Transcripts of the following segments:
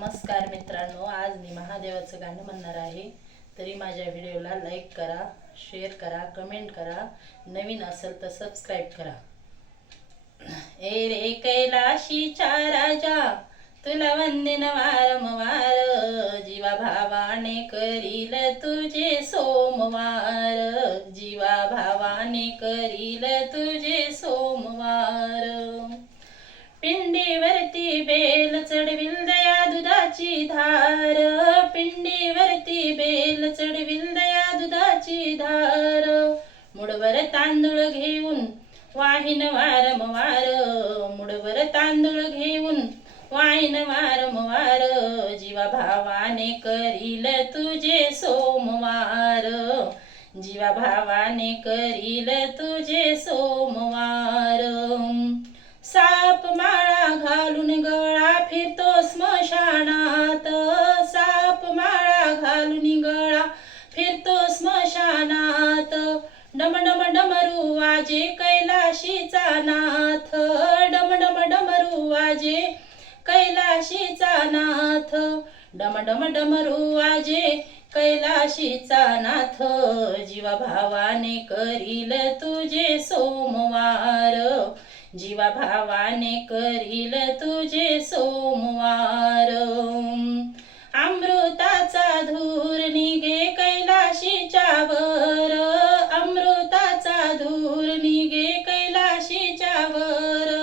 नमस्कार मित्रांनो, आज मी महादेवाचं गाणं म्हणणार आहे. तरी माझ्या व्हिडिओला लाईक करा, शेअर करा, कमेंट करा, नवीन असेल तर सबस्क्राईब करा. ए रे कैलाशीचा राजा, तुला वंदन वारंवार, जीवा भावाने करील तुझे सोमवार, जीवा भावाने करील तुझे सोमवार. पिंडीवरती बेल चढविल दया दुधाची धार, पिंडीवरती बेल चढविल दया दुधाची धार. मुठभर तांदूळ घेऊन वाहिन वारंवार, मुठभर तांदूळ घेऊन वाहिन वारंवार, जीवा भावाने करील तुझे सोमवार, जीवा भावाने करील तुझे सोमवार. साप माळा घालून गळा फिरतो स्मशानात, साप माळा घालून गळा फिरतो स्मशानात. डमडम डमरू वाजे कैलाशीचा नाथ, डमडम डमरू वाजे कैलाशीचा नाथ, डमडम डमरू वाजे कैलाशीचा नाथ. जीवा भावाने करील तुझे सोमवार, जीवा भावाने करील तुझे सोमवार. अमृताचा धूर निघे कैलाशीच्या वर, अमृताचा धूर निघे कैलाशीच्या वर.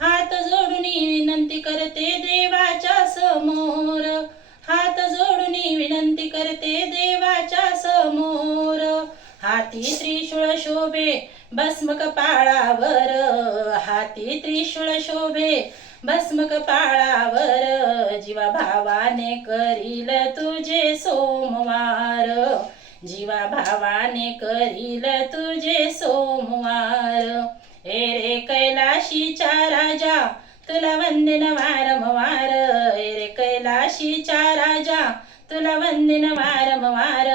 हात जोडून विनंती करते देवाच्या समोर, हात जोडून विनंती करते देवाच्या समोर. हाती त्रिशूळ शोभे भस्म कपाळावर, हाती त्रिशूळ शोभे भस्म कपाळावर. जीवा भावाने करील तुझे सोमवार, जीवा भावाने करील तुझे सोमवार. ए रे कैलाशीचा राजा, तुला वंदन वारंवार, ए रे कैलाशीचा राजा, तुला वंदन वारंवार.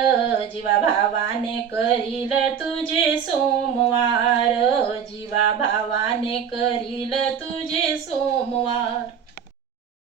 जीवा भावाने करील तुझे सोमवार, जीवा भावाने करील तुझे सोमवार.